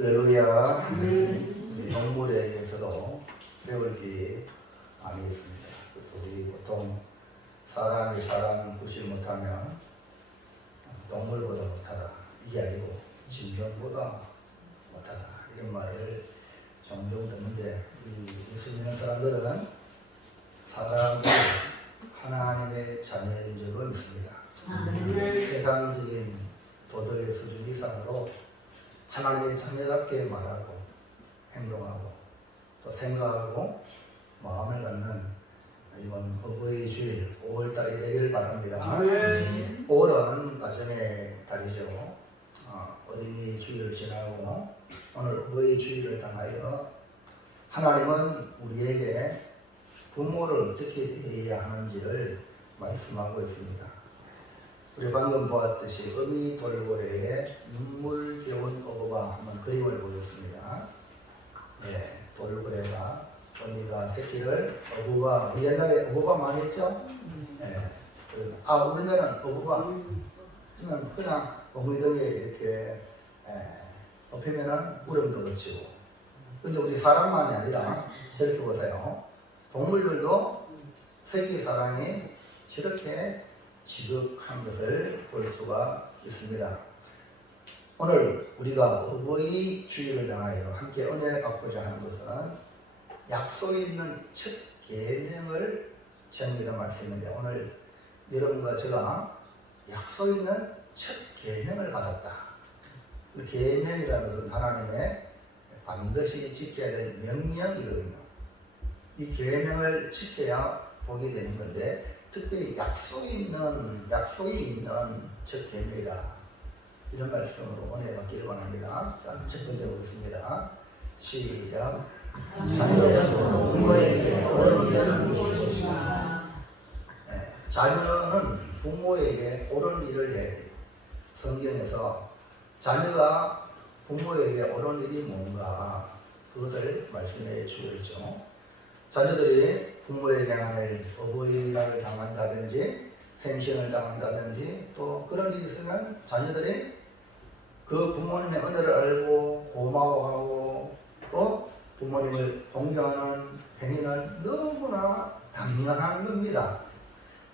할렐루야. 우리 동물에게서도 배울 게 많이 있습니다. 그래서 우리 보통 사람이 사람 구실 못하면 동물보다 못하다, 이게 아니고 짐승보다 못하다, 이런 말을 종종 듣는데, 예수 믿는 사람들은 사람이 하나님의 자녀인 적은 있습니다. 세상적인 도덕의 수준 이상으로 하나님의 자녀답게 말하고 행동하고 또 생각하고 마음을 갖는 이번 어버이 주일 5월달이 되기를 바랍니다. 5월은 가정의 달이죠. 어린이 주일을 지나고 오늘 어버이 주일을 당하여 하나님은 우리에게 부모를 어떻게 대해야 하는지를 말씀하고 있습니다. 우리 방금 보았듯이 어미 돌고래의 눈물겨운 어부가 한번 그림을 보겠습니다. 네, 돌고래가 어미가 새끼를, 어부가, 우리 옛날에 어부가 많이 했죠? 네, 울면은 어부가 그냥 어미등에 이렇게 엎이면은 울음도 그치고. 근데 우리 사람만이 아니라 저렇게 보세요. 동물들도 새끼 사랑이 저렇게 지극한 것을 볼 수가 있습니다. 오늘 우리가 어버이 주일을 향하여 함께 은혜 받고자 하는 것은 약속 있는 첫 계명을 전하는 말씀인데, 오늘 여러분과 제가 약속 있는 첫 계명을 받았다. 그 계명이라는 것은 하나님의 반드시 지켜야 될 명령이거든요. 이 계명을 지켜야 복이 되는 건데, 특별히 약속이 있는 첫 계명이다, 이런 말씀으로 은혜 받기를 원합니다. 자, 첫 번째 보겠습니다. 시작. 자녀는 부모에게 옳은 일을 무엇이냐. 자녀는 부모에게 옳은 일을 해야 돼요. 성경에서 자녀가 부모에게 옳은 일이 뭔가, 그것을 말씀해 주고 있죠. 자녀들이 부모에게 하는 어버이날을 당한다든지 생신을 당한다든지 또 그런 일이 있으면 자녀들이 그 부모님의 은혜를 알고 고마워하고 또 부모님을 공경하는 행위는 너무나 당연한 겁니다.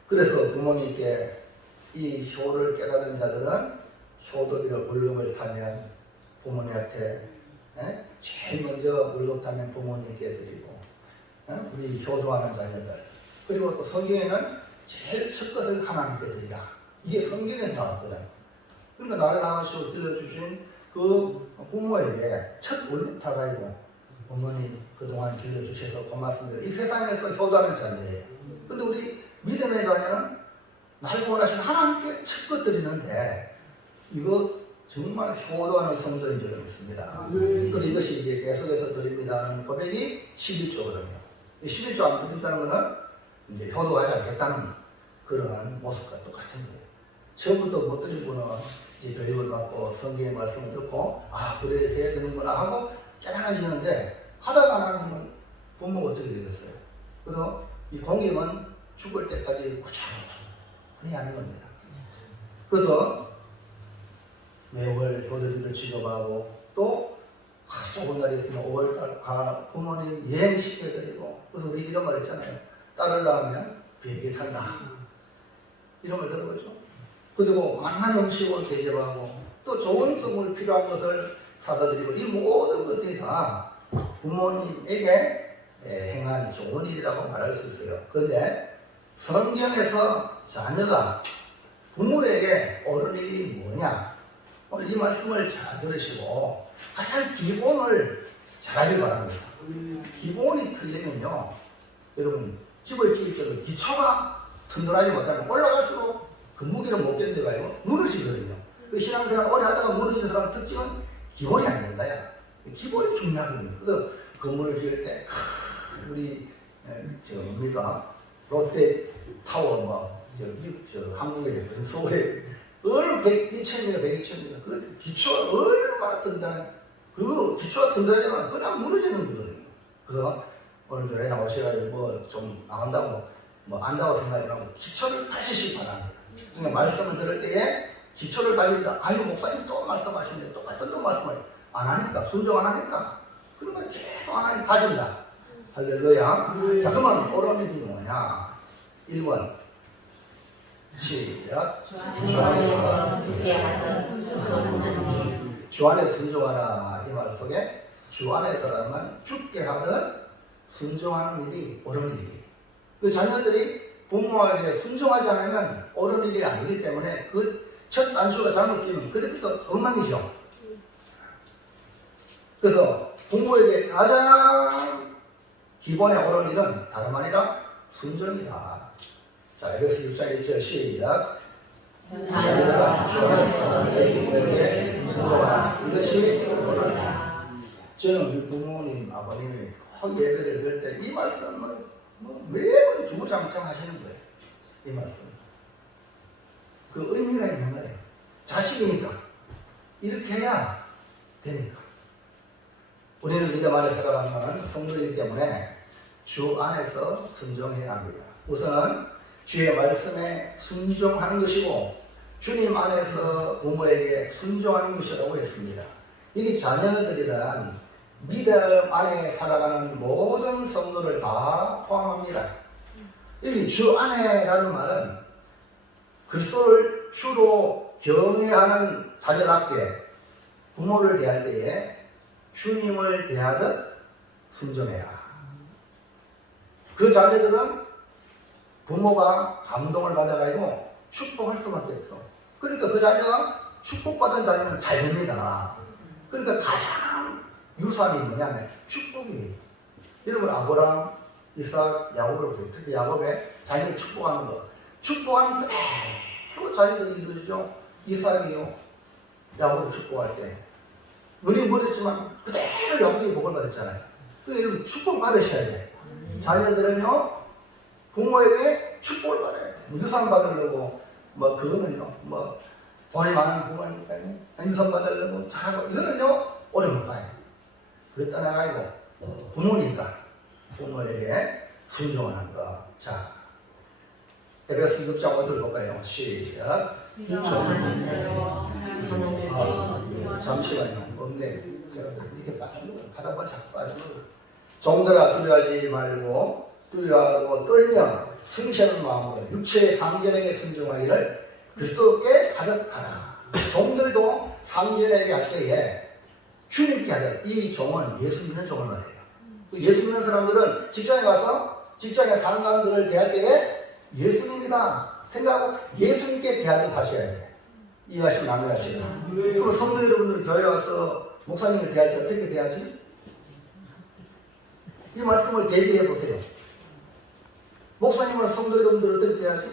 그래서 부모님께 이 효를 깨달은 자들은 효도비로 월급을 타면 부모님한테 제일 먼저 월급 타면 부모님께 드리고, 우리 효도하는 자녀들, 그리고 또 성경에는 제일 첫 것을 하나님께 드리라, 이게 성경에서 나왔거든. 그러니까 나를 낳으시고 길러주신 그 부모에게 첫 월급 타가지고 어머니 그동안 길러주셔서 고맙습니다, 이 세상에서 효도하는 자녀예요. 근데 우리 믿음의 자녀는 나를 원하시는 하나님께 첫 것 드리는데, 이거 정말 효도하는 성도인 줄 믿습니다. 그래서 이것이 이제 계속해서 드립니다는 고백이 11조거든요. 11조 안 드린다는 것은 이제 효도하지 않겠다는 그런 모습과 똑같은 거예요. 처음부터 못 드린 분은 이제 교육을 받고 성경의 말씀을 듣고 그래 해야 되는구나 하고 깨달아지는데, 하다가 안 하면 부모가 어떻게 되겠어요? 그래서 이 공경은 죽을 때까지 꾸준히 하는 겁니다. 그래서 매월 효도비도 지급하고 또 좋은 날이 있으면 5월달 부모님 여행 시켜드리고, 그래서 우리 이런 말 했잖아요. 딸을 낳으면 비행기 산다, 이런 걸 들어보죠. 그리고 맛난 음식을 대접하고 또 좋은 선물 필요한 것을 사다 드리고, 이 모든 것들이 다 부모님에게 행한 좋은 일이라고 말할 수 있어요. 그런데 성경에서 자녀가 부모에게 옳은 일이 뭐냐, 오늘 이 말씀을 잘 들으시고 가장 기본을 잘하길 바랍니다. 기본이 틀리면요, 여러분 집을 지을 때도 기초가 튼튼하지 못하면 올라갈수록 그 무게를 못 견뎌가지고 무너지거든요. 그 신앙생활 오래 하다가 무너진 사람 특징은 기본이 안 된다야. 기본이 중요하거든요. 그래서 건물을 지을 때 우리 뭡니까 롯데타워 한국에 서울에 얼마나 1,000m, 1,2,000m, 그 기초가 얼마나 튼튼한, 그 기초가 튼튼하지만 그냥 무너지는 거거든요. 그래서 오늘 교회 나오셔가지고 좀 나간다고 안다고 생각을 하고 기초를 다시씩 바랍니다. 그러니까 말씀을 들을 때에 기초를 다진다. 목사님 또 말씀하시는데 똑같은 또 말씀하세요. 안 하니까, 순종 안 하니까. 그러니까 계속 하나님 가진다. 할렐루야. 자, 그러면 옳은 일이 뭐냐? 1번. 시작. 주 안에 순종하라. 이 말 속에 주 안에서라면 죽게 하든 순종하는 일이 옳은 일이에요. 그 자녀들이 부모에게 순종하지 않으면 옳은 일이 아니기 때문에 그 첫 단추가 잘못 끼면 그때부터 엉망이죠. 그래서 부모에게 가장 기본의 옳은 일은 다름 아니라 순종이다. 자, 에베소 6장 1절 시작. 자녀들아 주 안에서 너희 부모에게 순종하라. 이것이 옳으니라. 저는 우리 부모님, 아버님이 꼭 예배를 드릴 때 이 말씀을 매번 주구장창 하시는 거예요. 이 말씀. 그 의미가 있는 거예요. 자식이니까 이렇게 해야 되니까. 우리는 믿음 안에 살아가는 성도이기 때문에 주 안에서 순종해야 합니다. 우선은 주의 말씀에 순종하는 것이고 주님 안에서 부모에게 순종하는 것이라고 했습니다. 이게 자녀들이란 믿음 안에 살아가는 모든 성도를 다 포함합니다. 여기 주 안에라는 말은 그리스도를 주로 경외하는 자녀답게 부모를 대할 때에 주님을 대하듯 순종해라. 그 자녀들은 부모가 감동을 받아가지고 축복할 수밖에 없어. 그러니까 그 자녀가 축복받은 자녀는 잘 됩니다. 그러니까 가장 유산이 뭐냐면 축복이에요. 여러분 아브라함, 이삭, 야곱을 보세요. 특히 야곱의 자녀를 축복하는 거. 축복하는 그대로 자녀들이 이루어지죠. 이삭이요. 야곱을 축복할 때. 은이 멀었지만 그대로 야곱이 복을 받았잖아요. 그러니까 여러분 축복 받으셔야 돼요. 자녀들은요. 부모에게 축복을 받아야 돼요. 유산 받으려고 그거는요. 돈이 많은 부모니까 유산 받으려고 잘하고 이거는요. 오래 못 가요. 그거 떠나가지고 부모니까 부모에게 순종하는 거. 자, 에베소 6장 5절 볼까요? 시작. 잠시만요. 없네. 제가 이렇게 빠져요. 하다 보면 자꾸 빠져요. 종들아 두려워하지 말고 두려워하고 떨며 승시하는 마음으로 육체의 상전에게 순종하기를 그리스도께 하듯 하라. 종들도 상전에게 할 때에 주님께 하듯. 이 종은 예수 믿는 종을 말해요. 예수 믿는 사람들은 직장에 가서 직장의 상관들을 대할 때에 예수님이다 생각하고 예수님께 대하듯 하셔야 돼요. 이해하시면 안 하시죠? 그럼 성도 여러분들은 교회 와서 목사님을 대할 때 어떻게 대하지? 이 말씀을 대비해 볼게요. 목사님은 성도 여러분들 어떻게 대하지?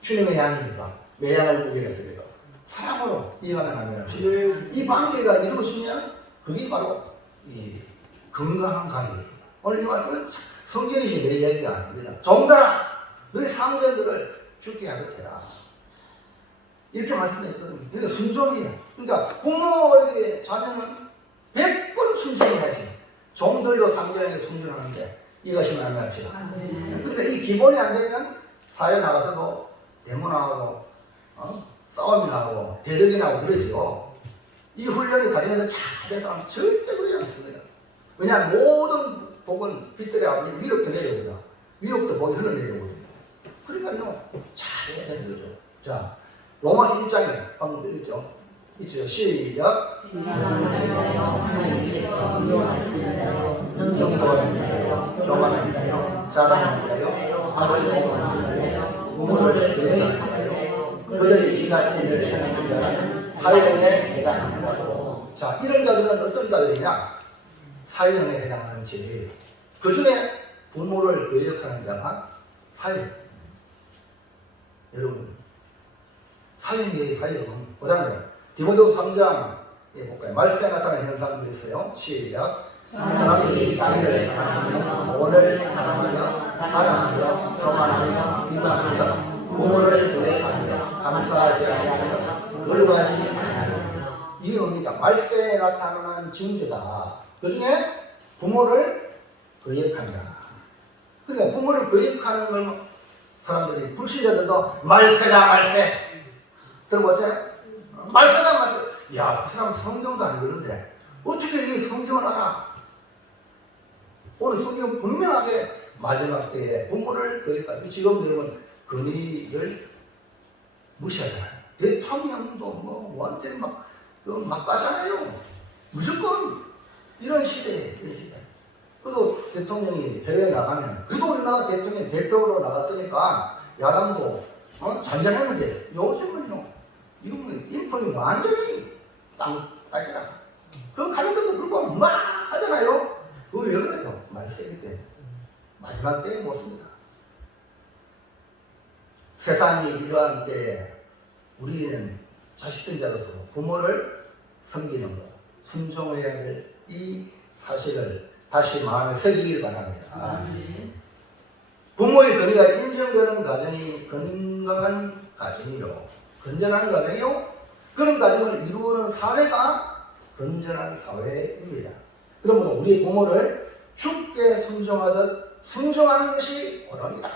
주님의 양이니까 매양을 보게 했습니다. 사랑으로 이해하면 안 합시다. 이 관계가 이루어지면 그게 바로 이 건강한 관계예요. 오늘 이 말씀은 성경이시 내 이야기가 아닙니다. 종들아 너희 상전들을 죽게 하듯 해라. 이렇게 말씀했거든요. 그러니까 순종이에요. 그러니까 부모에게 자녀는 100번 순종해야지. 종들도 상전에게 순종하는데 이것이 만나죠. 그러니까 이 기본이 안 되면 사회 나가서도 데모 나가고 싸움이 나고 대적이 나고 그러지요. 이 훈련이 가정에서 잘 되면 절대 그러지 않습니다. 왜냐하면 모든 복은 빛들의 아버지 위로부터 내려오거든요. 위로부터 복이 흘러내려오거든요. 그러니까요 잘해야 되는 거죠. 자, 로마서 1장에 방금 읽죠. 있죠. 시작. 영도하는 자요, 교만한 자요, 자랑하는 자요, 악을 공하는 자요, 우물을 내는 자요, 그들이 인간진을 행하는 자는 사형에 해당한다고. 자, 이런 자들은 어떤 자들이냐? 사형에 해당하는 죄예요. 그 중에 부모를 거역하는 자가 사형. 여러분, 사형이에요, 사형. 그 다음에 디모데후서 3장에 볼까요? 말씀에 나타나는 현상도 있어요. 시작. 사람들이 자기를 사랑하며 돈을 사랑하며 자랑하며 교만하며 비방하며 부모를 거역하며 감사하지 아니하며 거룩하지 아니하며. 이 의미가 말세에 나타나는 징조다. 그 중에 부모를 거역한다. 그러니까 부모를 거역하는 걸 사람들이 불신자들도 말세다 말세 들어보세요. 말세다 말세. 야, 그 사람 성경도 안 읽는데 어떻게 이 성경을 알아? 오늘 성경 분명하게 마지막 때에 부모를 거기까지 지금도 여러분 금리를 무시하잖아요. 대통령도 뭐 완전히 막 가잖아요. 무조건 이런 시대에 이런 시대. 그래도 대통령이 해외 나가면 그래도 우리나라 대통령이 대표로 나갔으니까 야당도 잔잔했는데 요즘은요 이건 인권이 완전히 땅따지라. 그 가는데도 불구하고 막 하잖아요. 그거 왜 그래요? 말 세기 때문에. 마지막 때에 못 씁니다. 세상이 이러한 때에 우리는 자식된 자로서 부모를 섬기는 것, 순종해야 될 이 사실을 다시 마음에 새기길 바랍니다. 부모의 권위가 인정되는 가정이 건강한 가정이요, 건전한 가정이요, 그런 가정을 이루는 사회가 건전한 사회입니다. 그러므로 우리 부모를 주께 순종하듯 순종하는 것이 옳으니라.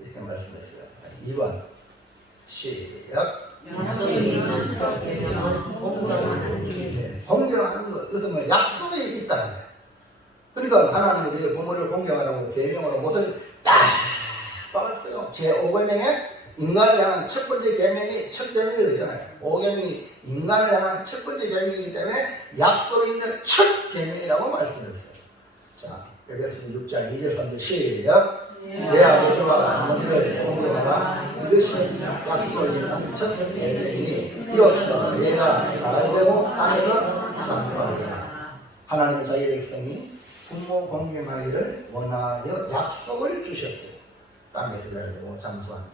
이렇게 말씀했어요. 2번 시작. 공경하는 것, 이것은 뭐 약속이 있다는 거예요. 그러니까 하나님이 너희 부모를 공경하라고 계명으로 모든 딱 박았어요. 제5계명에 인간을 향한 첫 번째 계명이 첫 계명이 그러잖아요. 5계명이 인간을 향한 첫 번째 계명이기 때문에 약속이 있는 첫 계명이라고 말씀했어요. 자, 에베소서 6장 2절 3절 시작. 내 아버지와 어머니를 공경하라. 이것이 약속이 있는 첫 계명이니 이로써 내가 잘되고 땅에서 장수하리라. 하나님은 자기 백성이 부모 공경하기를 원하여 약속을 주셨어요. 땅에서 잘되고 장수하는.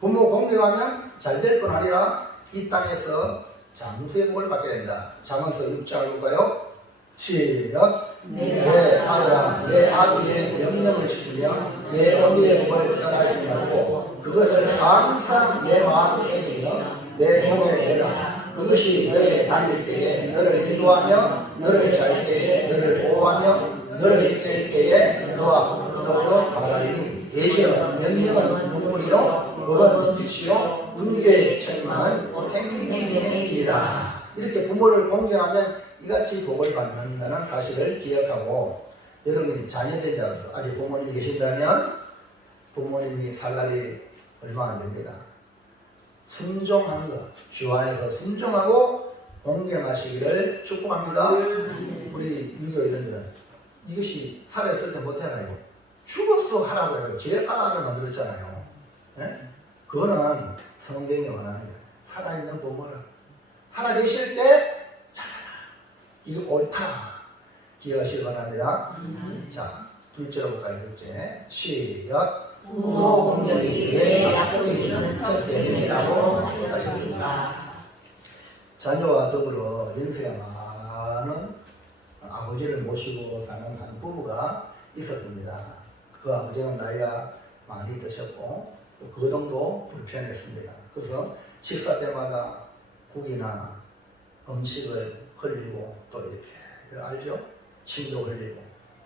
부모 공경하면 잘될 뿐 아니라 이 땅에서 장수의 복을 받게 된다. 잠언서 6장을 볼까요? 시작. 내 아들아, 내 아비의 명령을 지키며 내 어미의 법을 떠나지 말고 그것을 항상 내 마음에 새기며 내 목에 매라. 그것이 너의 다닐 때에 너를 인도하며 너를 잘 때에 너를 보호하며 너를 뗄 때에 너와 더불어 말하리니. 계시는 명령은 눈물이요 물은 빛이요 은혜의 책망은 생명의 길이라. 이렇게 부모를 공경하면 이같이 복을 받는다는 사실을 기억하고, 여러분이 자녀된 자로서 아직 부모님이 계신다면 부모님이 살 날이 얼마 안 됩니다. 순종하는 것, 주 안에서 순종하고 공경하시기를 축복합니다. 우리 유교 이런들은 이것이 살아있을 때 못하나요? 죽어서 하라고 해요. 제사를 만들었잖아요. 네? 그거는 성경이 원하는 거예요. 살아있는 부모를 살아계실 때 잘하라. 이거 옳다. 기억하시기 바랍니다. 자, 둘째로 볼까요? 둘째. 시작. 부모 공경이 왜 약속이 있는 첫 계명이라고 하셨습니까? 자녀와 더불어 연세가 많은 아버지를 모시고 사는 한 부부가 있었습니다. 그 아버지는 나이가 많이 드셨고 또 거동도 불편했습니다. 그래서 식사 때마다 국이나 음식을 흘리고 또 이렇게 알죠? 침도 흘리고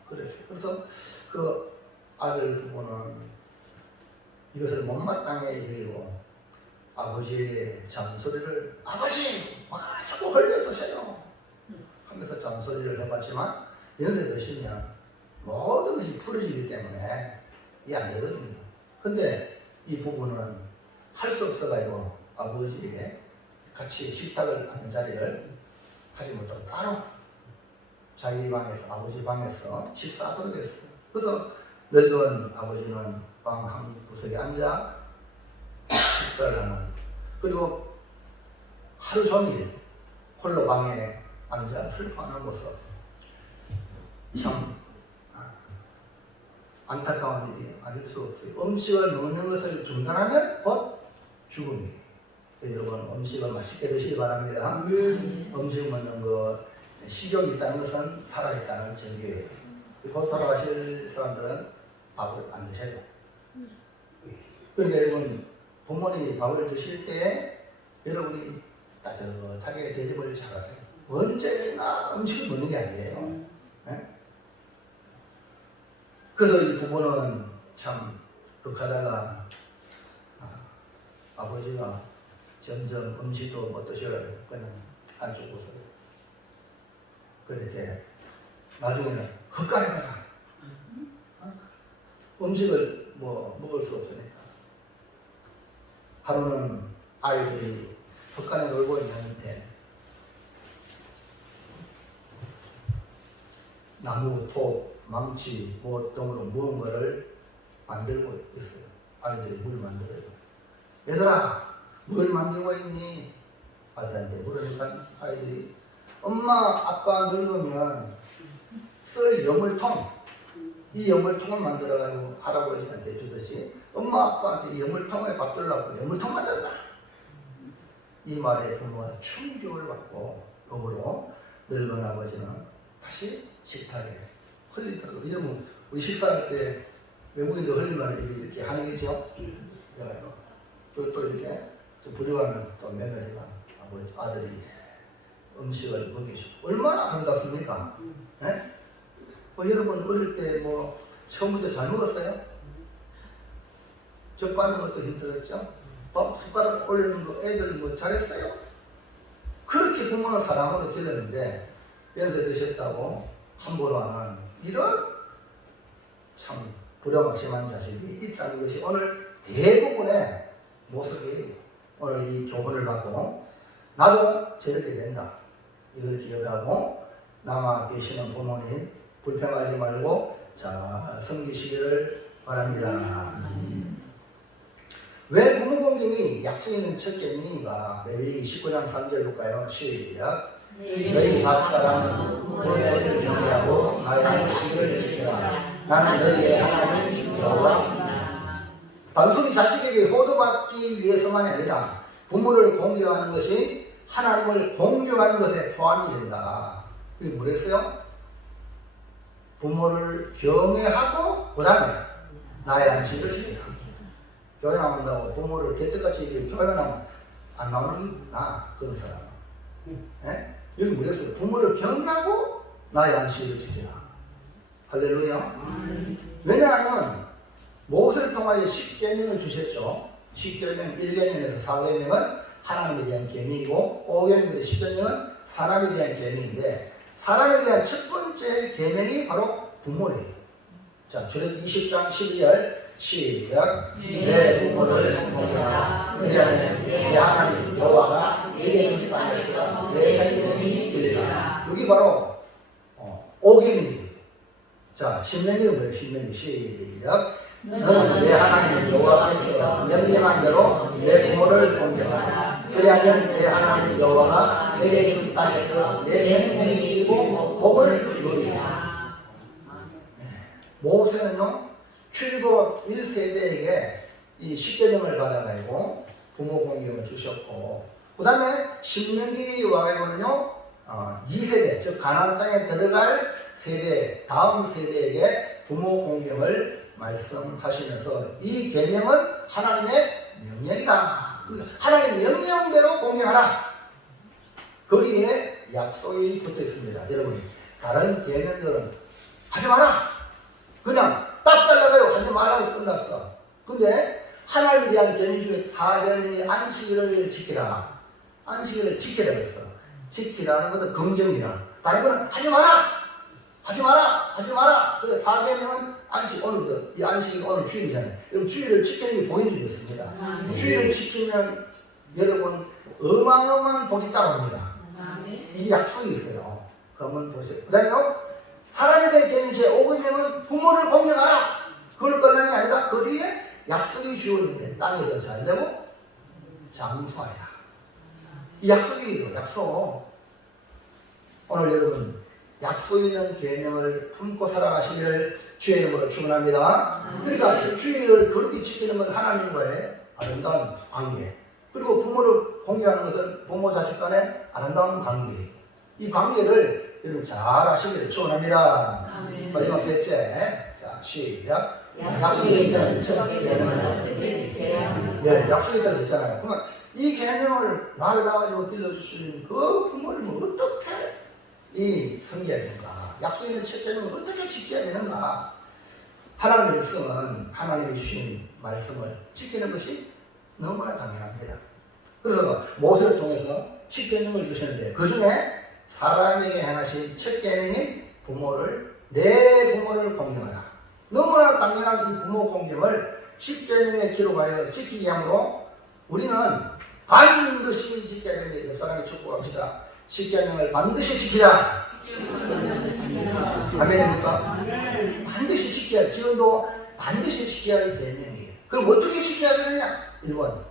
그랬어요. 그래서 그 아들 부부는 이것을 못마땅해 여기고 아버지의 잔소리를 아버지 자꾸 흘려주세요 하면서 잔소리를 해봤지만 연세 드시면 모든 것이 풀어지기 때문에 이게 안 되거든요. 근데 이 부부는 할 수 없어가지고 아버지에게 같이 식탁을 하는 자리를 하지 못하고 따로 자기 방에서 아버지 방에서 식사하도록 했어요. 그래서 늙은 아버지는 방 한 구석에 앉아 식사를 하는, 그리고 하루 종일 홀로 방에 앉아 슬퍼하는 모습, 참 안타까운 일이 아닐 수 없어요. 음식을 먹는 것을 중단하면 곧 죽음이. 여러분 음식을 맛있게 드시기 바랍니다. 음식 먹는 것, 식욕이 있다는 것은 살아있다는 증거예요. 곧 돌아가실 사람들은 밥을 안 드셔요. 그러니까 여러분 부모님이 밥을 드실 때 여러분이 따뜻하게 대접을 잘하세요. 언제나 음식을 먹는 게 아니에요. 네? 그래서 이 부부는 참 극하다가 아버지가 점점 음식도 못 드셔요. 그냥 한쪽 구석에 그렇게 나중에는 헛간에다가 음식을 뭐 먹을 수 없으니까 하루는 아이들이 헛간에 놀고 있는데 나무, 톱, 망치 뭐 등으로 무언가를 만들고 있어요. 아이들이 물 만들어요. 얘들아, 뭘 만들고 있니? 아들한테 물으니까 아이들이 엄마, 아빠 늙으면 쓸 여물통, 이 여물통을 만들어가지고 할아버지한테 주듯이 엄마, 아빠한테 이 여물통에 밥 주려고 여물통 만든다. 이 말에 부모가 충격을 받고 그으로 늙은 아버지는 다시 식탁에 흘리더라고요. 이러면 우리 식사할 때 외국인도 흘리면 이렇게 하는 게죠. 그리고 또 이렇게 부려가면 또 며느리가 아들이 음식을 먹이시고 얼마나 아름답습니까? 네? 여러분 어릴 때 뭐 처음부터 잘 먹었어요? 젓 빠는 것도 힘들었죠? 밥 숟가락 올리는 거 애들 뭐 잘했어요? 그렇게 부모는 사랑으로 길렀는데 연세 드셨다고 함부로 하는 이런 참 불효막심한 자식이 있다는 것이 오늘 대부분의 모습이 오늘 이 교훈을 받고 나도 저렇게 된다 이걸 기억하고 남아 계시는 부모님 불평하지 말고 잘 섬기시기를 바랍니다. 왜 부모 공경이 약속 있는 첫 계명인가? 레위기 19장 3절 볼까요? 시작. 너희 각 사람은 부모를 경외하고 나의 안식일을 지키라. 나는 너희의 하나님 여호와입니다. 단순히 자식에게 호도받기 위해서만이 아니라 부모를 공경하는 것이 하나님을 공경하는 것에 포함이 된다. 그게 뭐랬어요? 부모를 경외하고 그 다음에 나의 안식일을 지키라. 교회 나온다고 부모를 개떡같이 교회 나오면 안 나오는 나 그런 사람은 예? 여기 뭐랬어요? 부모를 경외하고 나의 안식일을 지키라. 할렐루야. 왜냐하면 모세를 통하여 10계명을 주셨죠. 10계명 1계명에서 4계명은 하나님에 대한 계명이고 5계명부터 10계명은 사람에 대한 계명인데 사람에 대한 첫 번째 계명이 바로 부모래요. 자, 출애굽기 20장 12절 시작. 내 부모를 공경하라. 그리하면 내 하나님 여호와가 내게 준 땅에서 내 생명이 이르리라. 여기 바로 5계명이에요. 자, 신명기는 뭐예요? 신명기 시작. 너는 내 하나님 여호와께서 명령한 대로 내 부모를 공경하라. 그리하면 내 하나님 여호와가 내게 준 땅에서 내 생명이 이르고 복을 누리리라. 모세는요 출애굽 1세대에게 이 10계명을 받아가지고 부모 공경을 주셨고 그 다음에 신명기 와가지고는요 2세대 즉 가나안 땅에 들어갈 세대 다음 세대에게 부모 공경을 말씀하시면서 이 계명은 하나님의 명령이다. 하나님 명령대로 공경하라. 거기에 약속이 붙어 있습니다. 여러분 다른 계명들은 하지 마라. 그냥 딱 잘라가요. 하지 말라고 끝났어. 근데 하나님에 대한 계명 중에 4계명이 안식일을 지키라. 안식일을 지키라고 했어. 지키라는 것은 긍정이라. 다른 거는 하지 마라. 하지 마라. 하지 마라. 그래서 4계명은 안식. 오늘부터 이 안식일 오늘 주일이잖아요. 여러분 주일을 지키는 게 복인 줄 믿습니다. 주일을 지키면 여러분 어마어마한 복이 따라옵니다. 이 약속이 있어요. 그러면 보세요. 그 다음에 사람에 대한 계명 제5계명은 부모를 공경하라. 그걸 끝난 게 아니라 그 뒤에 약속이 주어졌는데 땅에서 잘되고 장수하라. 이 약속이에요. 약속. 오늘 여러분 약속 있는 계명을 품고 살아가시기를 주의 이름으로 축원합니다. 그러니까 주의를 그렇게 지키는 건 하나님과의 아름다운 관계. 그리고 부모를 공경하는 것은 부모 자식 간의 아름다운 관계. 이 관계를 여러분 잘 하시기를 축원합니다. 마지막 셋째. 자, 시작. 약속이 있다는 첫 계명을 예, 약속이 있다고 했잖아요. 그러면 이 계명을 날 낳아가지고 길러주신 그 부모님은 어떻게 이 섬겨야 되는가? 약속 있는 첫 계명을 어떻게 지켜야 되는가? 하나님의 백성은 하나님이 주신 말씀을 지키는 것이 너무나 당연합니다. 그래서 모세를 통해서 10계명을 주시는데 그 중에 사람에게 행하신 첫 계명인 부모를 내 부모를 공경하라. 너무나 당연한 이 부모 공경을 10계명에 기록하여 지키게 하므로 우리는 반드시 지켜야 됩니다. 옆 사람이 축복합시다. 10계명을 반드시 지키자. 아멘입니까? 반드시 지켜야, 지금도 반드시 지켜야 할 계명이에요. 그럼 어떻게 지켜야 되느냐? 1번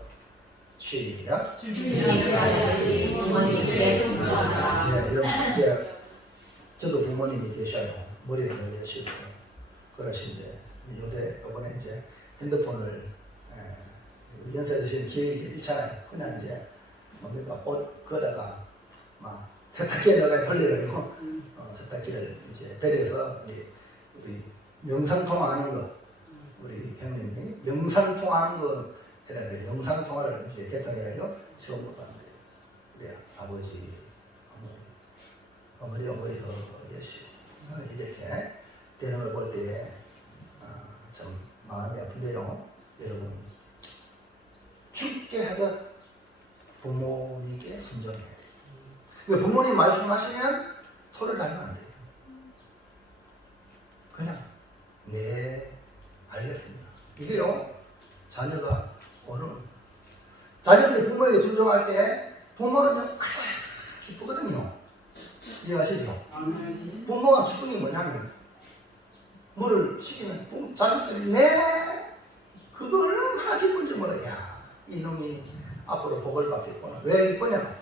시작. 네, 여러분 이제 저도 부모님이 계셔요. 머리에 계시고 그러신데 요번에 이제 핸드폰을 연세 드시는 기억이 이제 있잖아요. 그냥 이제 뭡니까 옷 거다가 막 세탁기에 넣어가 돌려가지고 세탁기를 이제 배려서 우리 영상 통화하는 거 우리 형님이 영상 통화하는 거 해라 영상 통화를 이제 개통해가지고 처음 봤는데 우리 아버지 어머니가 계시고 이렇게 되는 걸 볼 때에 참 마음이 아픈데요. 여러분 죽게 하듯 부모님께 순종해야 돼요. 그러니까 부모님 말씀하시면 토를 달면 안 돼요. 그냥 네 알겠습니다. 이게요 자녀가 오늘 자녀들이 부모에게 순종할 때 부모는 가장 기쁘거든요. 이해하시죠? 부모가 기쁜 게 뭐냐면 뭐를 시키면 자녀들이 네 그거 얼마나 기쁜지 몰라. 야 이놈이 앞으로 복을 받겠구나. 왜 기쁘냐?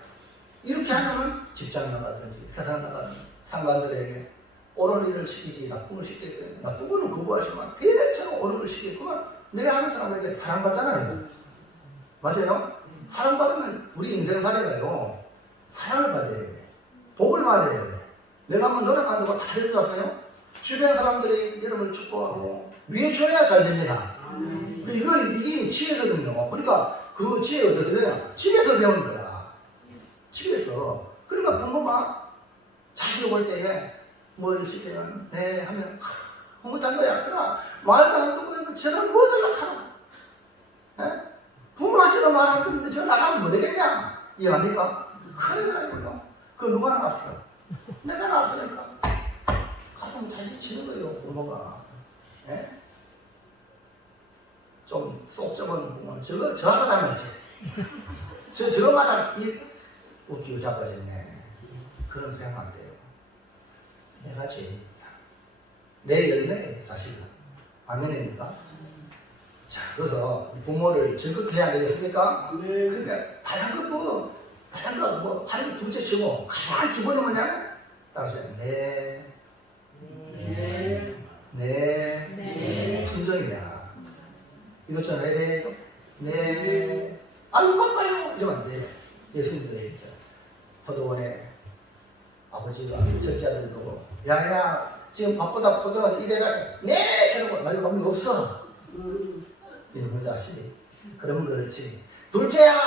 이렇게 하면 직장 나가든지 세상 나가든 상관들에게 옳은 일을 시키지 나쁜 걸 시키겠어요. 나쁜 거는 거부하지만 대체로 옳은 걸 시키겠구만. 내가 하는 사람에게 사랑받잖아요. 맞아요? 사랑받으면 우리 인생 사례가요 사랑을 받아야 돼. 복을 받아야 돼. 내가 한번 노력하는 거 다 되는 줄 아세요? 주변 사람들이 여러분을 축복하고 위에 줘야 잘 됩니다. 이게 지혜거든요. 그러니까 그 지혜가 어디서 배워요? 집에서 배우는 거야. 집에서. 그러니까 부모가 자식을 볼 때에 뭘 시키면 네 하면 못한 거야. 그러나 말도 안 듣고 저는 뭐 들락하나? 부모한테도 말 안 듣는데 저 나가면 뭐 되겠냐? 이해합니까? 그래가지고요. 그거 누가 나왔어? 내가 나왔으니까 가슴 자기 치는 거예요. 부모가. 좀 쏙 좁은 부모는 저하고 닮았지. 저마다 웃기고 자빠졌네. 그럼 그냥 안 돼요. 내가 죄입니다. 내 열매예요, 자식은. 아멘입니까? 자, 그래서 부모를 적극 해야 되겠습니까? 그러니까 다른 거 하는 거 둘째 치고 가장 기본이 뭐냐면 따라서요. 네. 순종이야. 이것처럼 해야 돼요. 네. 아유 바빠요. 이러면 안 돼요. 예수님도 얘기했잖아요. 포도원에 아버지가 첫째 아들 보고 야야 지금 바쁘다 포도원에서 일해라. 네! 저러고 나 이거 감독 없어. 이놈의 자식. 그러면 그렇지. 둘째야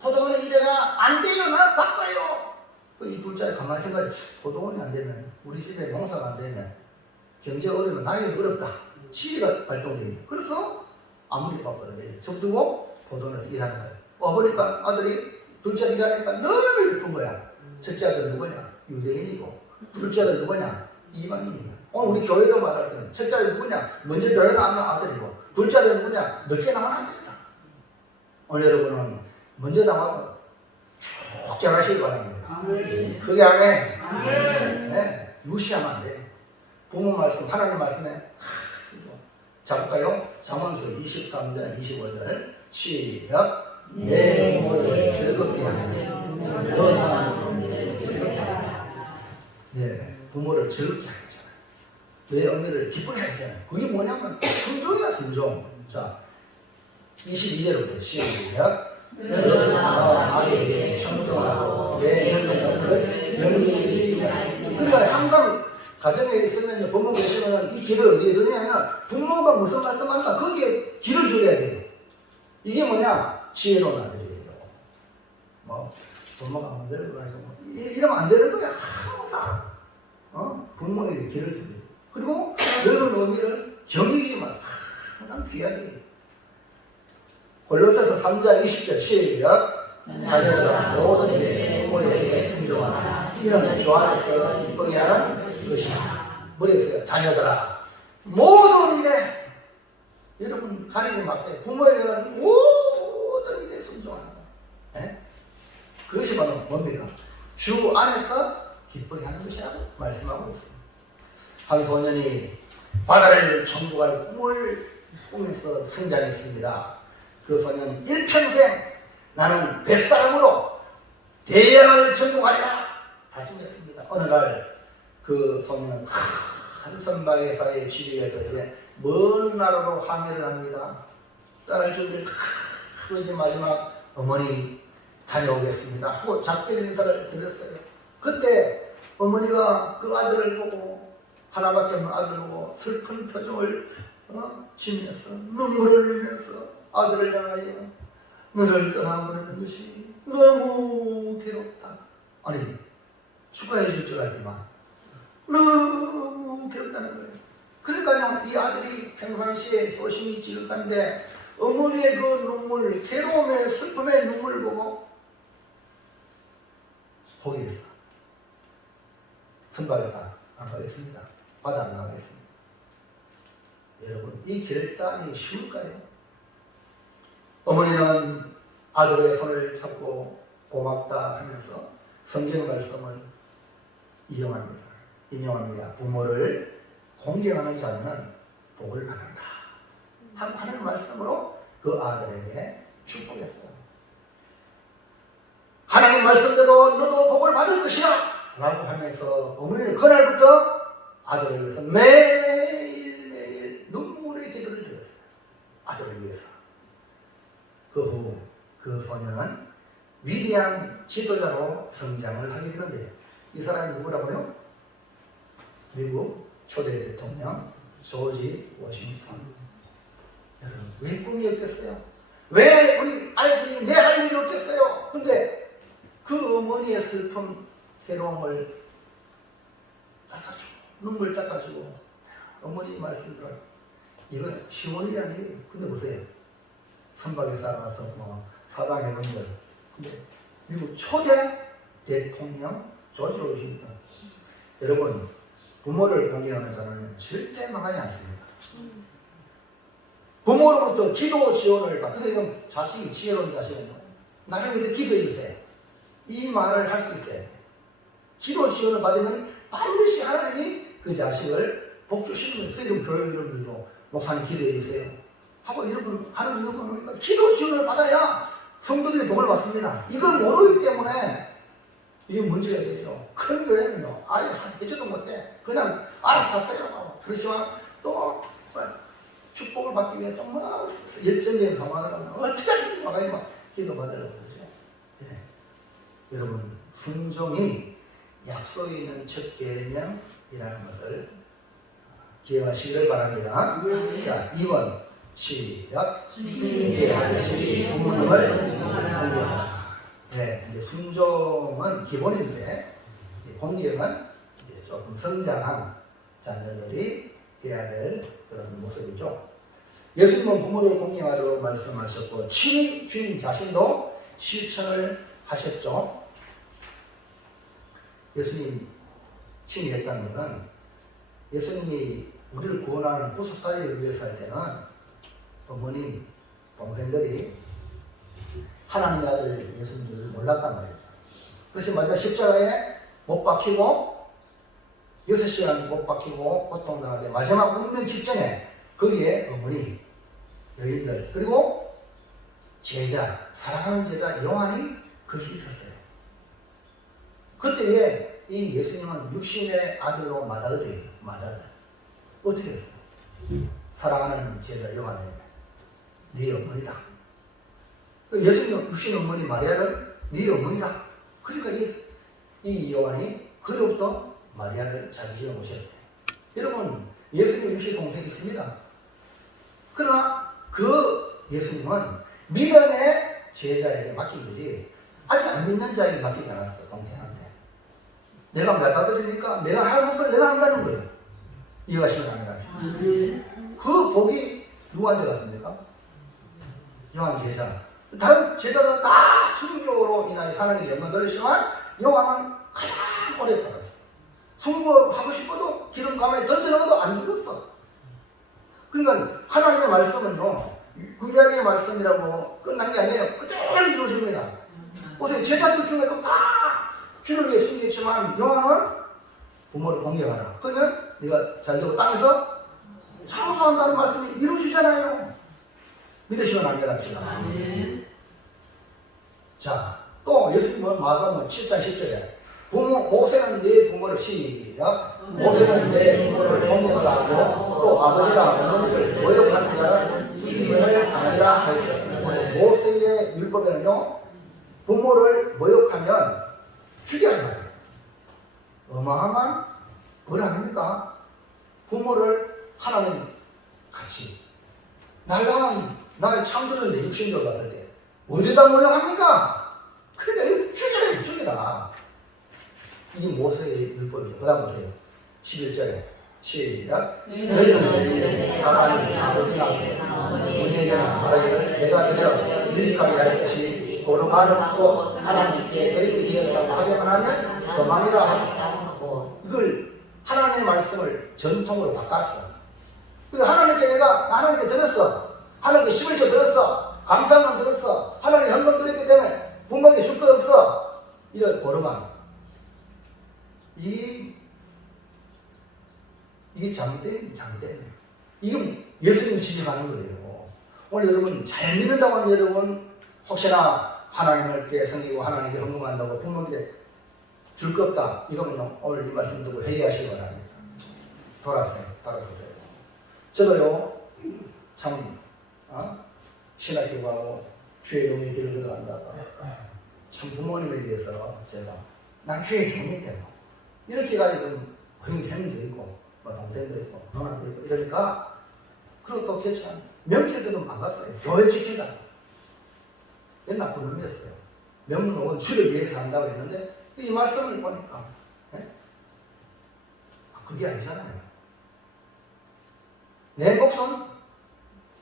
포도원에 일해라. 안 돼요. 나 바빠요. 이 둘째 가만히 생각해. 포도원이 안 되면 우리 집에 농사가 안 되면 경제 어려우면 나에게 어렵다. 치즈가 발동됩니다. 그래서 아무리 바빠도 돼요. 접두고 포도원에서 일하는 거예요. 와보니까 아들이 둘째 아들 일하니까 너무 예쁜 거야. 첫째 아들은 누구냐? 유대인이고 둘째 아들은 누구냐? 이방인이야. 우리 교회도 말할 때는 첫째 아들은 누구냐? 먼저 교회 나가는 아들이고 둘째 아들은 누구냐? 늦게 나가는 아들이야. 오늘 여러분은 먼저 나와도 쭉 잘하시기 바랍니다. 그게 아멘. 네, 무시하면 안 돼. 부모 말씀, 하나님 말씀에 자 볼까요? 잠언서 23장 25절 시작. 내 부모를 즐겁게 하는 너 나는 네, 부모를 즐겁게 하잖아요. 내 어머니를 기쁘게 하잖아요. 그게 뭐냐면 순종이야 순종. 자 22절부터 시작. 너나 아내에게 청종하고 내 늙은 너를 영원히 지키라. 그러니까 항상 가정에 있으면 부모 계시면 이 길을 어디에 두냐면 부모가 무슨 말씀하니까 거기에 길을 줄여야 돼요. 이게 뭐냐? 지혜로운 아들이에요. 뭐 부모가 만들고 가지고 이러면 안 되는 거야. 항상 부모에게 길을 줄여요. 그리고 늙은 어미를 경이기만 항상 귀하게. 골로새서 3장 20절 시작. 자녀들아 모든 일에 부모에게 순종하라. 이는 주 안에서 기쁘게 하는 것이다. 뭐랬어요? 자녀들아 모든 일에, 여러분 가리지 마세요. 부모에게는 모든 일에 순종하라. 네? 그것이 바로 뭡니까? 주 안에서 기쁘게 하는 것이라고 말씀하고 있습니다. 한 소년이 바다를 정복할 꿈을 꾸면서 성장했습니다. 그 소년은 일평생 나는 뱃사람으로 대양을 정복하리라 다짐했습니다. 어느 날 그 소년은 한 선박에서의 지리에서 이제 먼 나라로 항해를 합니다. 떠날 준비를 이제 마지막 어머니 다녀오겠습니다 하고 작별 인사를 드렸어요. 그때 어머니가 그 아들을 보고, 하나밖에 없는 아들을 보고 슬픈 표정을 지면서 눈물을 흘리면서 아들을 향하여 너를 떠나보내는 것이 너무 괴롭다. 아니 축하해 줄 줄 알지만 너무 괴롭다는 거예요. 그러니까요, 이 아들이 평상시에 도심이 지극한데 어머니의 그 눈물, 괴로움의 슬픔의 눈물을 보고 포기했어. 선박에서 안 가겠습니다. 바다 안 나가겠습니다. 여러분, 이 결단이 쉬울까요? 어머니는 아들의 손을 잡고 고맙다 하면서 성경 말씀을 인용합니다. 부모를 공경하는 자녀는 복을 받는다 하는 말씀으로 그 아들에게 축복했어요. 하나님 말씀대로 너도 복을 받을 것이다 라고 하면서 어머니는 그날부터 아들을 위해서 매일매일 눈물의 기도를 드렸어요. 아들을 위해서. 그 후 그 소년은 위대한 지도자로 성장을 하게 되는데요. 이 사람이 누구라고요? 미국 초대 대통령 조지 워싱턴. 여러분, 왜 꿈이 없겠어요? 왜 우리 아이들이 내 할 일이 없겠어요? 근데 그 어머니의 슬픔, 괴로움을 닦아주고, 눈물 닦아주고, 어머니 말씀 들어요. 이건 쉬운 일이 아니에요. 근데 보세요. 선박에 살아가서 사장 해본들. 근데 미국 초대 대통령 조지 워싱턴. 여러분, 부모를 공경하는 자는 절대 망하지 않습니다. 부모로부터 기도 지원을 받고, 그래서 이건 자식이 지혜로운 자식은 나를 위해서 기도해 주세요. 이 말을 할 수 있어야 돼요. 기도 지원을 받으면 반드시 하나님이 그 자식을 복 주시는 거예요. 그래서 이런 교회 이름들도 목사님 기도해 주세요 하고 이런 하는 이유가 뭡니까? 기도 지원을 받아야 성도들이 복을 받습니다. 이걸 모르기 때문에 이게 문제가 되죠. 큰 교회는요, 아예 해줘도 못해. 그냥 알아서 하세요. 그렇지만 또 축복을 받기 위해 또 열정적인 강화를 하면 어떻게 하든지 막아야 막 기도받으려고 그러죠. 예. 여러분, 순종이 약속이 있는 첫 계명이라는 것을 기억하시기를 바랍니다. 자, 2번 시작. 주님의 아들이 부모님을 공경하라. 네, 이제 순종은 기본인데 공경은 이제 조금 성장한 자녀들이 해야 될 그런 모습이죠. 예수님은 부모를 공경하라고 말씀하셨고 친히 주님 자신도 실천을 하셨죠. 예수님 친히 했다는 것은 예수님이 우리를 구원하는 구속사역을 위해서 할 때는 어머님, 동생들이 하나님의 아들 예수님을 몰랐단 말입니다. 그래서 마지막 십자가에 못 박히고 6시간 못 박히고 고통당할 때 마지막 운명 직전에 거기에 어머니, 여인들, 그리고 제자, 사랑하는 제자 요한이 거기 있었어요. 그때에 이 예수님은 육신의 아들로 맏아들이에요. 맏아들. 어떻게 했어요? 사랑하는 제자 요한에게 네 어머니다. 예수님 육신 어머니 마리아를 네 어머니다. 그러니까 이 요한이 그로부터 마리아를 자기 집에 모셨어요. 여러분, 예수님 육신 동생이 있습니다. 그러나 그 예수님은 믿음의 제자에게 맡긴 거지 아직 안 믿는 자에게 맡기지 않았어. 동생한테. 내가 몇 아들이니까 내가 할 것을 내가 한다는 거예요. 이해가시면 합니다. 그 복이 누구한테 갔습니까? 요한 제자. 다른 제자들은 다 순교로 인하여 하나님의 영광을 돌렸지만 요한은 가장 오래 살았어. 순교하고 싶어도 기름 가마에 던져넣어도 안 죽었어. 그러니까 하나님의 말씀은요, 구약의 말씀이라고 끝난 게 아니에요. 그대로 이루어집니다. 보세요. 제자들 중에도 다 주를 위해 숨겼지만 요한은 부모를 공경하라. 그러면 네가 잘되고 땅에서 창조한다는 말씀이 이루어지잖아요. 믿으시면 아멘합시다. 자, 또 예수님은 마가복음 7장 10절에 모세는 내 부모를 시작. 모세는 내 부모를 공경하고 또 아버지랑 어머니를 모욕하는 자는 죽임을 당하리라 하였다. 모세의 율법에는요, 부모를 모욕하면 죽여야 해요. 어마어마한 벌 아닙니까? 부모를 하나님 같이 날라간 나의 창조를 육신적으로 봤을 때 어디다 모욕합니까? 그러니까 죽여라, 죽여라. 이 모세의 율법이죠. 그 다음 보세요. 11절에 시작. 너희는 사람이 아버지나 어머니에게나 말하기를 내가 드려 유익하게 할 것이 거룩한 것 하나님께 대립이 되었다고 하기만 하면 그만이라 하고, 이걸 하나님의 말씀을 전통으로 바꿨어. 그리고 하나님께 내가 하나님께 들었어. 하나님께 11조 들었어. 감사만 들었어. 하나님의 현금 드렸기 때문에 부모에게 줄 거 없어. 이런 거룩한 이게 잘못된. 이건 예수님 지적하는 거예요. 오늘 여러분 잘 믿는다고 하면 여러분 혹시나 하나님을 이렇게 섬기고 하나님께 헌금한다고 부모에게 줄 거 없다. 이거는요, 오늘 이 말씀 듣고 회개하시기 바랍니다. 돌아서세요. 저도요, 참, 신학교가고 주의 용의 길을 걸어간다가 참 부모님에 대해서 제가 난 주의 종이에요. 이렇게 가지고 형님도 있고 뭐 동생도 있고 누나도 있고 이러니까 그리고 또 괜찮아. 명체들은 안 갔어요. 교회 지킨다. 옛날 그놈이었어요. 명문은 주를 위해서 한다고 했는데 이 말씀을 보니까 그게 아니잖아요. 내 목숨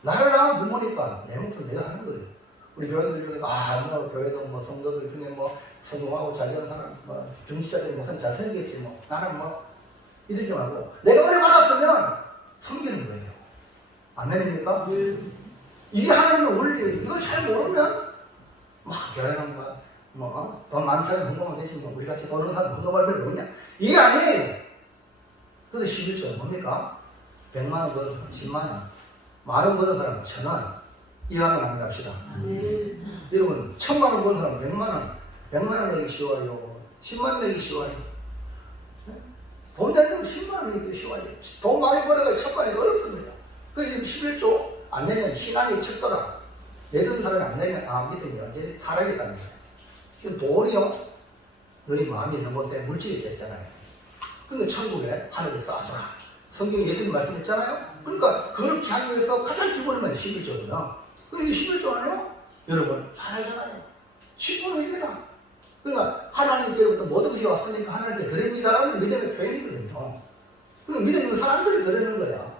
나를 낳은 부모니까 내 목숨 내가 하는 거예요. 우리 교회들 중에 뭐 교회도 뭐 성도들 중에 뭐 성공하고 잘 되는 사람 뭐 중시자들이 무슨 잘생기겠지 뭐 나는 뭐 이러지 말고 내가 은혜 받았으면 섬기는 거예요. 아멘입니까? 이게 하나님의 원리. 이걸 잘 모르면 막 교회는 돈 많은 사람이 헌금하면 되지 뭐 우리 같이 돈 없는 사람 헌금할 필요 뭐냐. 이게 아니에요. 그래서 11조 뭡니까? 100만 원 버는 사람 10만 원, 만 원 버는 사람 1000원. 이하는 안 갑시다. 여러분 1000만 원 버는 사람 100만 원, 100만 원 내기 쉬워요. 10만 원 내기 쉬워요. 돈 내면 10만 원 내기 쉬워요. 돈 많이 벌어가 척관이 어렵습니다. 그래서 11조 안 내면 신앙이 척더라. 내던 사람이 안 내면 믿음이 완전히 타락했다는 거예요. 지금 돈이요, 너희 마음이 있는 곳에 물질이 됐잖아요. 그러니까 천국에 하늘에 쌓아줘라. 성경에 예수님 말씀했잖아요. 그러니까 그렇게 하기 위해서 가장 기본이면 11조거든요. 이 11조는요, 여러분 잘 알잖아요. 10%로 해라. 그러니까 하나님께로부터 모든 것이 왔으니까 하나님께 드립니다라는 믿음의 표현이거든요. 그럼 믿음 있는 사람들이 드리는 거야.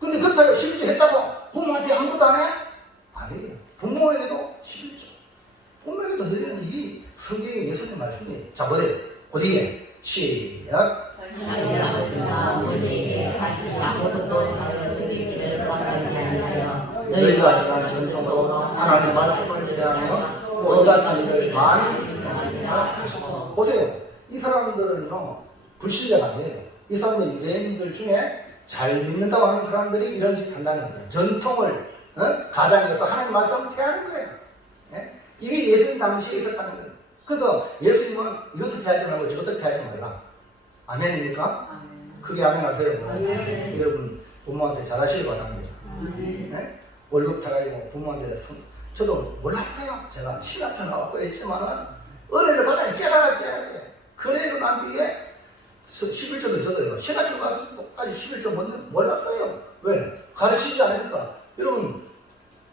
근데 그렇다고 11조 했다고 부모한테 아무것도 안 해? 아니에요. 부모에게도 11조. 부모에게도 드리는 이게 성경의 예수님 말씀이에요. 자, 어디에? 시작. 자기 아버지나 어머니에게 다시 아무것도 드리기를 원하지 아니하여 너희가 정한 전통으로 하나님의 말씀을 대하며 또 이 같은 일을 많이 하시고. 보세요. 이 사람들은요, 불신자가 아니에요. 이 사람들 유대인들 중에 잘 믿는다고 하는 사람들이 이런 짓 한다는 거예요. 전통을 가장해서 하나님 말씀을 대하는 거예요. 이게 예수님 당시에 있었다는 거예요. 그래서 예수님은 이것도 피하지 말고 저것도 피하지 말라. 아멘입니까? 아멘. 크게 아멘 하세요. 아멘. 여러분 부모한테 잘하시길 바랍니다. 월급 타가지고 부모한테 저도 몰랐어요. 제가 신학교 나왔고 했지만은 은혜를 받아야 깨달았어야 돼. 그래도 난 뒤에 11조도 저도요. 신학교 가서까지 11조 몰랐어요. 왜? 가르치지 않으니까. 여러분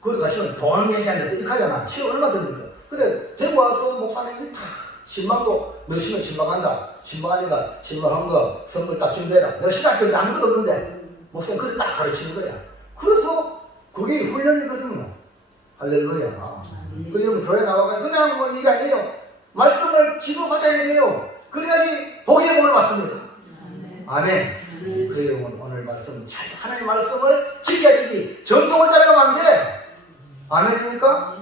거기 가시면 돈 얘기하는데 이렇게 하잖아. 시험 얼마 듭니까? 근데 데리고 와서 목사님이 다 신방도 몇시면 신방한다. 신방하니까 신방한 거 선물 딱 준비해라. 내가 신학교에 아무것도 없는데 목사님 그래 딱 가르치는 거야. 그래서 그게 훈련이거든요. 할렐루야. 그러면 교회 나와가 그냥 뭐 이게 아니에요. 말씀을 지도받아야 돼요. 그래야지 복의 복을 받습니다. 아멘. 그래서 오늘 말씀 잘 하나님의 말씀을 지켜야 되지 정통을 따라가면 안 돼. 아멘입니까?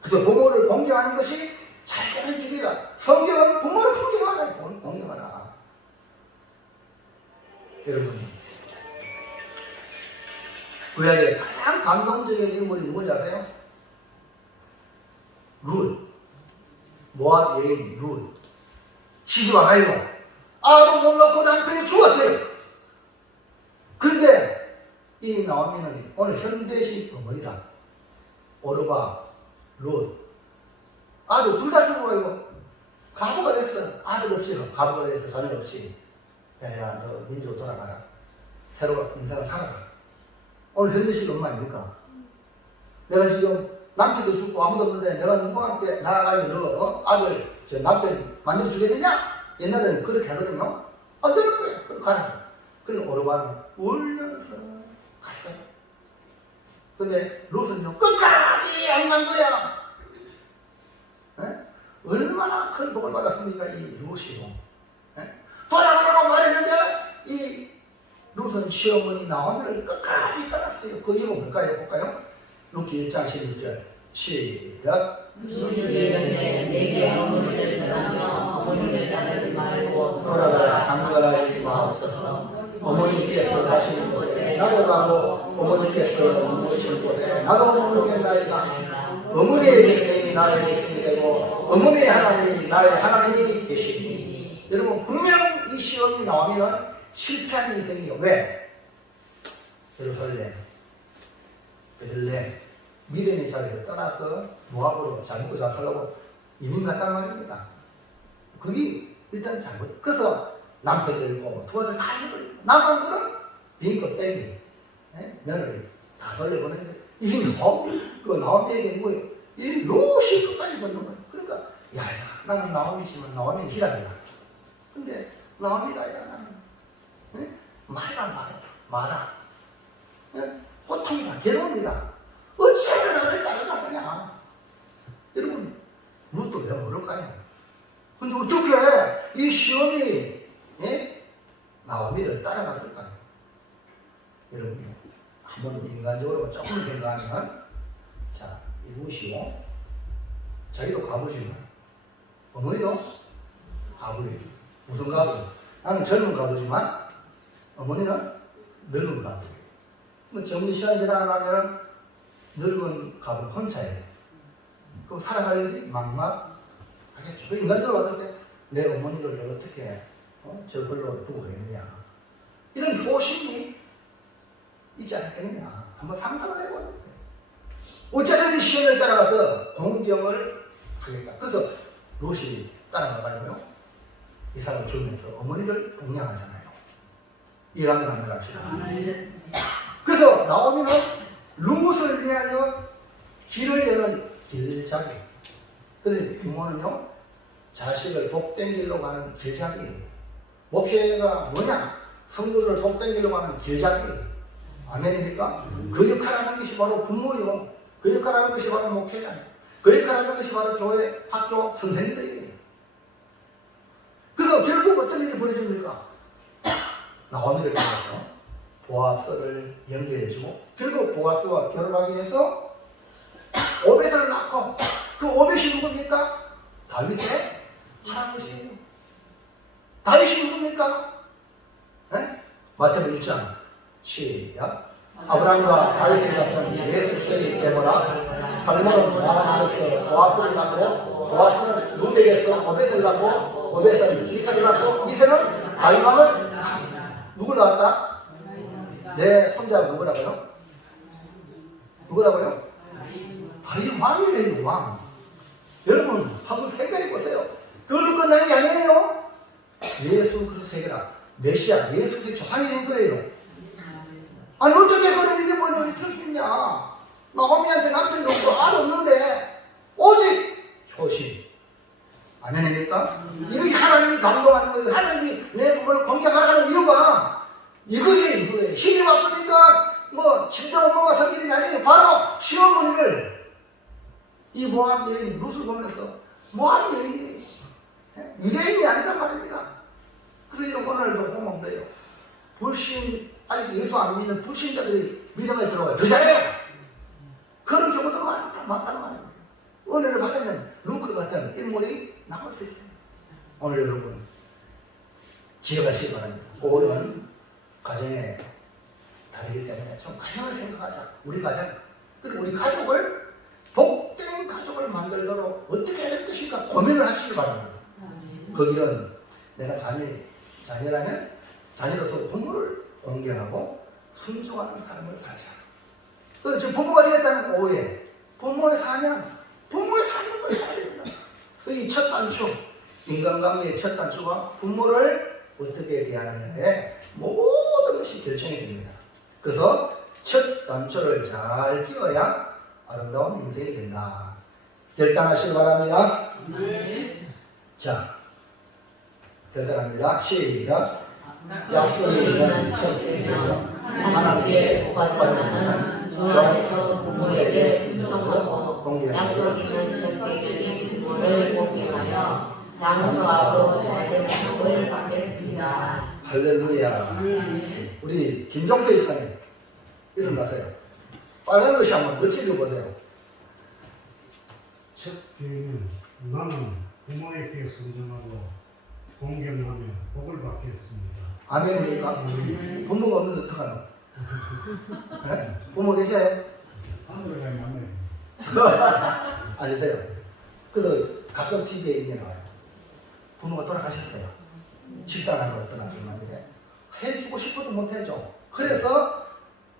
그래서 부모를 공경하는 것이 잘 되는 길이다. 성경은 부모를 공경하라. 공경하라. 여러분, 구약의 가장 감동적인 인물이 누군지 아세요? 룻. 모압 여인 룻. 시집와 가이고 아도 못 놓고 남편이 죽었어요. 그런데 이 나오미는 오늘 현대식 어머니라. 오르바, 룻. 아들 둘 다 죽어가지고 가부가 됐어. 아들 없이 가부가 됐어. 자녀 없이. 야야 너 민족 돌아가라. 새로 인생을 살아라. 오늘 현대식 엄마 아닙니까? 내가 지금 남편도 죽고 아무도 없는데 내가 누구한테 나가가지고 너 아들 저 남편 만들어 주겠느냐? 옛날에는 그렇게 하거든요. 안 되는 거야. 그럼 가라. 그럼 오르바는 울면서 갔어요. 근데 룻은요 끝까지 안 간 거야. 에? 얼마나 큰 복을 받았습니까 이 룻이요. 돌아가라고 말했는데 이 룻은 시어머니 나오미를 끝까지 따랐어요. 그 이유가 뭘까요? 볼까요? 룻기 1장 16절 시작. 룻이 이르되 내게 어머니를 떠나며 어머니를 따르지 말고 돌아가라 강가라 하지 마옵소서. 어머니께서 가시는 곳에 나도 가고 어머니께서 머무시는 곳에 나도 머물겠나이다. 어머니의 백성이 나의 백성이 되고 어머니의 하나님이 나의 하나님이 계시니. 여러분 분명 이 시험이 나오면 실패한 인생이요. 왜? 예루살렘, 베들레헴, 미련의 자리를 떠나서 모압으로 잘 먹고 잘 살려고 이민 갔단 말입니다. 그게 일단 잘못. 그래서 남편도 있고 부하들 다 잃어버리고 남편들은 빈 껍데기 며느리 다 돌려보내는데 이 나오미에게 뭐예요? 이 롯이 끝까지 붙는 거예요. 그러니까 야야 나는 나오미지만 나오미는 희락이다. 근데 나오미가 아니라 나는 말아 고통이다 괴로움이다. 어찌하여 나를 따라잡느냐. 여러분 무엇도 왜 모를까요? 근데 어떻게 이 시험이 나오미를 따라갔을까요? 여러분 한번 인간적으로 조금 생각하면 자 이루시오 자기도 가부지만 어머니도 가부예요. 무슨 가부? 나는 젊은 가부지만 어머니는 늙은 가부예요. 뭐 정리 시간이 지나가면 늙은 가부 혼자예요. 그럼 살아가야지 막막하겠죠. 인간적으로 봤을 때 내 어머니를 내가 어떻게 저걸로 두고 가겠느냐 이런 효심이 있지 않겠느냐 한번 상상을 해보는 거예요. 어쩌든 시험을 따라가서 공경을 하겠다. 그래서 롯이 따라가가지고요 이 사람 죽으면서 어머니를 공양하잖아요. 이해하면 안 합시다. 그래서 나오미는 롯을 위하여 길을 여는 길잡이. 그래서 부모는요 자식을 복된 길로 가는 길잡이예요. 목회가 뭐냐? 성도를 복된 길로 가는 길잡이. 아멘입니까? 그 역할을 하는 것이 바로 부모요. 그 역할을 하는 것이 바로 목회가. 그 역할을 하는 것이 바로 교회, 학교 선생님들이에요. 그래서 결국 어떤 일이 벌어집니까? 나오미를 통해서 보아스를 연결해주고 결국 보아스와 결혼하기 위해서 오벳을 낳고 그 오벳이 누굽니까? 다윗의 할아버지예요. 다윗이 누굽니까? 마태복음 1장 시작. 아브라함과 다윗의 자손 예수의 데보라 살몬은 모압에서 보아스를 낳고 보아스는 룻에게서 오벳을 낳고 오벳은 이세를 낳고 이세는 다윗 왕을 누굴 낳았다? 내 손자가 누구라고요? 누구라고요? 다윗 왕이에요. 왕. 여러분 한번 생각해 보세요. 그걸로 끝난 게 아니에요. 예수 그리스도 세계라 메시아 예수 그리스도 조상이 된 거예요. 아니 어떻게 그런 일이 뭐를 틀 수 있냐. 나오미한테 남편도 없고 알 없는데 오직 효심. 아멘입니까? 이것이 하나님이 감동하는 거예요. 하나님이 내 부모를 공격하라는 이유가 이거예요. 시기 왔으니까 뭐 친정 엄마가 생기는 게 아니에요. 바로 시어머니를 이 모압 여인 룻을 보면서 모압 여인이 유대인이 아니란 말입니다. 그래서 이런 오늘도 보면 그래요. 불신, 아직 예수 안 믿는 불신자들이 믿음에 들어가요. 더 잘해요. 그런 경우도 많다는 말이에요. 은혜를 받으면 루크 같은 인물이 나올 수 있어요. 오늘 여러분 기억하시기 바랍니다. 옳은 가정에 다르기 때문에 좀 가정을 생각하자. 우리 가정, 그리고 우리 가족을 복된 가족을 만들도록 어떻게 해야 될 것인가 고민을 하시기 바랍니다. 그 길은 내가 자녀라면 자녀로서 부모를 공경하고 순종하는 삶을 살자. 지금 부모가 되었다는 오해, 부모의 사냥, 부모의 삶을 살아야 된다. 이 첫 단추, 인간관계의 첫 단추가 부모를 어떻게 대하느냐에 모든 것이 결정이 됩니다. 그래서 첫 단추를 잘 끼워야 아름다운 인생이 된다. 결단하시기 바랍니다. 자, 결단합니다. 시작. 약속이 있는 첫 계획은 하나님께 복받는 주 안에서 부모에게 순종하고 공경하여 자식에게 부모를 공경하여 장수하고 자제복을 받겠습니다. 할렐루야. 우리 김종태 일사님 일어나세요. 빨간 것이 한번 멋지게 보세요. 첫 계획은 나는 부모에게 순종하고 공경하며 복을 받겠습니다. 아멘입니까? 부모가 없는데 어떡하노? 네? 부모 계세요? 하늘에 가면 아니세요? 그래서 가끔 TV에 이게 나와요. 부모가 돌아가셨어요. 식단하는 어떤 아줌마인데 해주고 싶어도 못 해줘. 그래서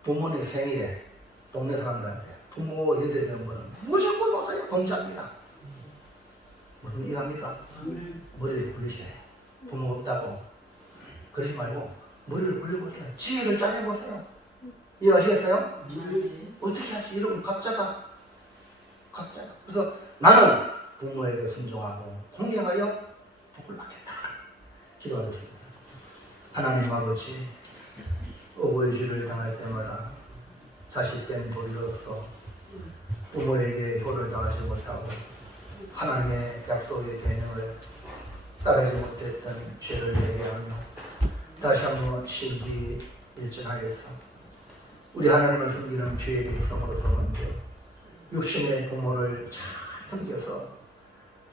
부모님 생일에 동네 사람들한테 부모 인쇄되는 거는 무조건 오세요. 공짜입니다. 무슨 일 합니까? 머리를 굴리세요. 부모 없다고 그러지 말고 머리를 굴려보세요. 지혜를 짜내보세요. 이해하시겠어요? 어떻게 하시? 이러면 각자가 그래서 나는 부모에게 순종하고 공경하여 복을 받겠다. 기도하겠습니다. 하나님 아버지, 어버이 주를 향할 때마다 자식된 돌로서 부모에게 복을 당하지 못하고 하나님의 약속의 계명을 따르지 못했던 죄를 예배하며 다시 한번 신비 일전하여서 우리 하나님을 섬기는 주의 백성으로서 먼저 육신의 부모를 잘 섬겨서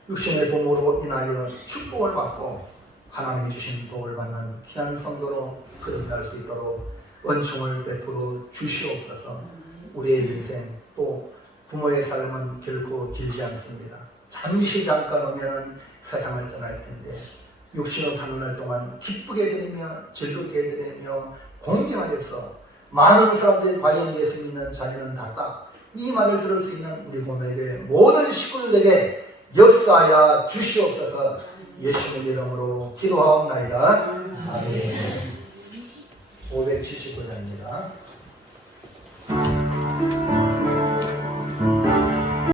육신의 부모로 인하여 축복을 받고 하나님이 주신 복을 받는 귀한 성도로 거듭날 수 있도록 은총을 베풀어 주시옵소서. 우리의 인생 또 부모의 삶은 결코 길지 않습니다. 잠깐 오면 세상을 떠날 텐데 육신을 사는 날 동안 기쁘게 드리며 즐겁게 드리며 공경하여서 많은 사람들이 과연 예수 믿는 자녀는 낫다. 이 말을 들을 수 있는 우리 부모에게 모든 식구들에게 역사하여 주시옵소서. 예수의 이름으로 기도하옵나이다. 아멘. 579장입니다.